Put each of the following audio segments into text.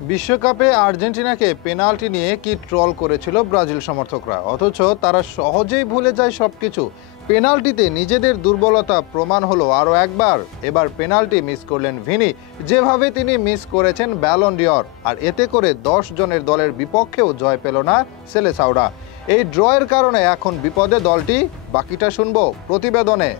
বিশ্বকাপে আর্জেন্টিনাকে পেনাল্টি নিয়ে কি ট্রল করেছিল ব্রাজিল সমর্থকরা, অথচ তারা সহজেই ভুলে যায় সবকিছু। পেনাল্টিতে নিজেদের দুর্বলতা প্রমাণ হলো আরও একবার। এবার পেনাল্টি মিস করলেন ভিনি, যেভাবে তিনি মিস করেছেন ব্যালন ডিওর। আর এতে করে 10 জনের দলের বিপক্ষেও জয় পেল না সেলেসাওরা। এই ড্রয়ের কারণে এখন বিপদে দলটি। বাকিটা শুনবো প্রতিবেদনে।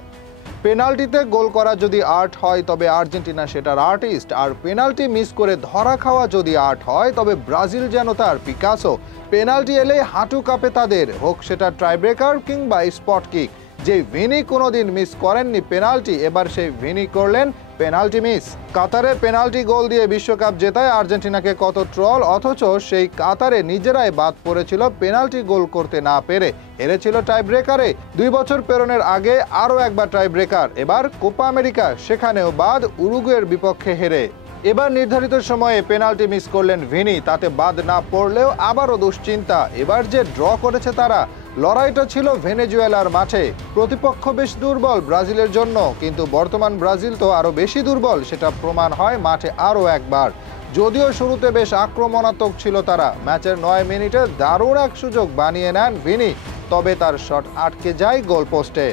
পেনাল্টিতে গোল করা যদি আর্ট হয় তবে আর্জেন্টিনা সেটার আর্টিস্ট, আর পেনাল্টি মিস করে ধরা খাওয়া যদি আর্ট হয় তবে ব্রাজিল যেন তার পিকাসো। পেনাল্টি এলে হাঁটু কাঁপে তাদের, হোক সেটা ট্রাইব্রেকার কিংবা স্পট কিক। যে ভিনি কোনোদিন মিস করেননি পেনাল্টি, এবার সেই ভিনি করলেন পেনাল্টি মিস। কাতারে পেনাল্টি গোল দিয়ে বিশ্বকাপ জেতায় আর্জেন্টিনাকে কত ট্রল, অথচ সেই কাতারে নিজেরাই বাদ পড়েছিল পেনাল্টি গোল করতে না পেরে। হেরেছিল টাইব্রেকারে। 2 বছর পেরোনোর আগে আরও একবার টাইব্রেকার। এবার কোপা আমেরিকা, সেখানেও বাদ উরুগুয়ের বিপক্ষে হেরে। এবার নির্ধারিত সময়ে পেনাল্টি মিস করলেন ভিনি, তাতে বাদ না পড়লেও আবারও দুশ্চিন্তা। এবার যে ড্র করেছে তারা, লড়াইটা ছিল ভেনেজুয়েলার মাঠে। প্রতিপক্ষ বেশ দুর্বল ব্রাজিলের জন্য, কিন্তু বর্তমান ব্রাজিল তো আরও বেশি দুর্বল, সেটা প্রমাণ হয় মাঠে আরও একবার। যদিও শুরুতে বেশ আক্রমণাত্মক ছিল তারা, ম্যাচের 9 মিনিটে দারুণ এক সুযোগ বানিয়ে নেন ভিনি, তবে তার শট আটকে যায় গোলপোস্টে।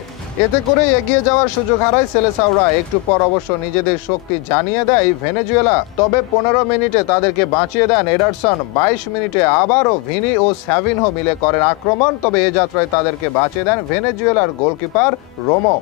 এতে করে এগিয়ে যাওয়ার সুযোগ হারায় সেলেসাওরা। একটু পর অবশ্য নিজেদের শক্তি জানিয়ে দেয় ভেনেজুয়েলা, তবে 15 মিনিটে তাদেরকে বাঁচিয়ে দেন এডারসন। 22 মিনিটে আবারও ভিনি ও স্যাভিনহো মিলে করেন আক্রমণ, তবে এ যাত্রায় তাদেরকে বাঁচিয়ে দেন ভেনেজুয়েলার গোলকিপার রোমো।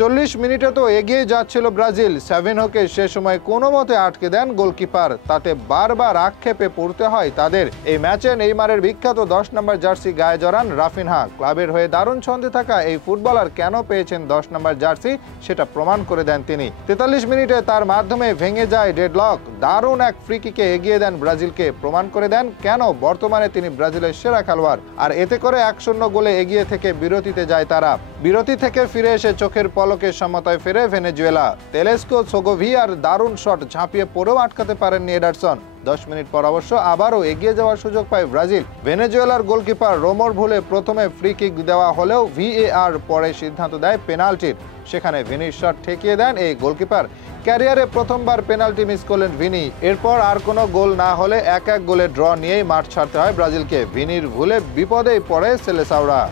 40 মিনিটে তো এগিয়ে যাচ্ছিল ব্রাজিল, স্যাভিনহোকে সে সময় কোনো মতে আটকে দেন গোলকিপার, তাতে বারবার আক্ষেপে পড়তে হয় তাদের। এই ম্যাচে নেইমারের বিখ্যাত 10 নম্বর জার্সি গায়ে জড়ান রাফিনহা। ক্লাবের হয়ে দারুণ ছন্দে থাকা এই ফুটবলার কেন পেয়েছেন 10 নম্বর জার্সি, সেটা প্রমাণ করে দেন তিনি। 43 মিনিটে তার মাধ্যমে ভেঙে যায় ডেডলক। দারুণ এক ফ্রি কিকে এগিয়ে দেন ব্রাজিলকে, প্রমাণ করে দেন কেন বর্তমানে তিনি ব্রাজিলের সেরা খেলোয়াড়। আর এতে করে 1-0 গোলে এগিয়ে থেকে বিরতিতে যায় তারা। বিরতি থেকে ফিরে এসে চোখের পলকে সমতায় ফেরে ভেনেজুয়েলা। তেলেস্কো সোগোভিয়ার দারুণ শট ঝাঁপিয়ে পড়েও আটকাতে পারেননি এডারসন। 10 মিনিট পর অবশ্য আবারও এগিয়ে যাওয়ার সুযোগ পায় ব্রাজিল। ভেনেজুয়েলার গোলকিপার রোমোর ভুলে প্রথমে ফ্রি কিক দেওয়া হলেও VAR পরে সিদ্ধান্ত দেয় পেনাল্টির। সেখানে ভিনির শট ঠেকিয়ে দেন এই গোলকিপার। ক্যারিয়ারে প্রথমবার পেনাল্টি মিস করলেন ভিনি। এরপর আর কোনো গোল না হলে 1-1 গোলে ড্র নিয়েই মাঠ ছাড়তে হয় ব্রাজিলকে। ভিনির ভুলে বিপদেই পড়ে সেলেসাওরা।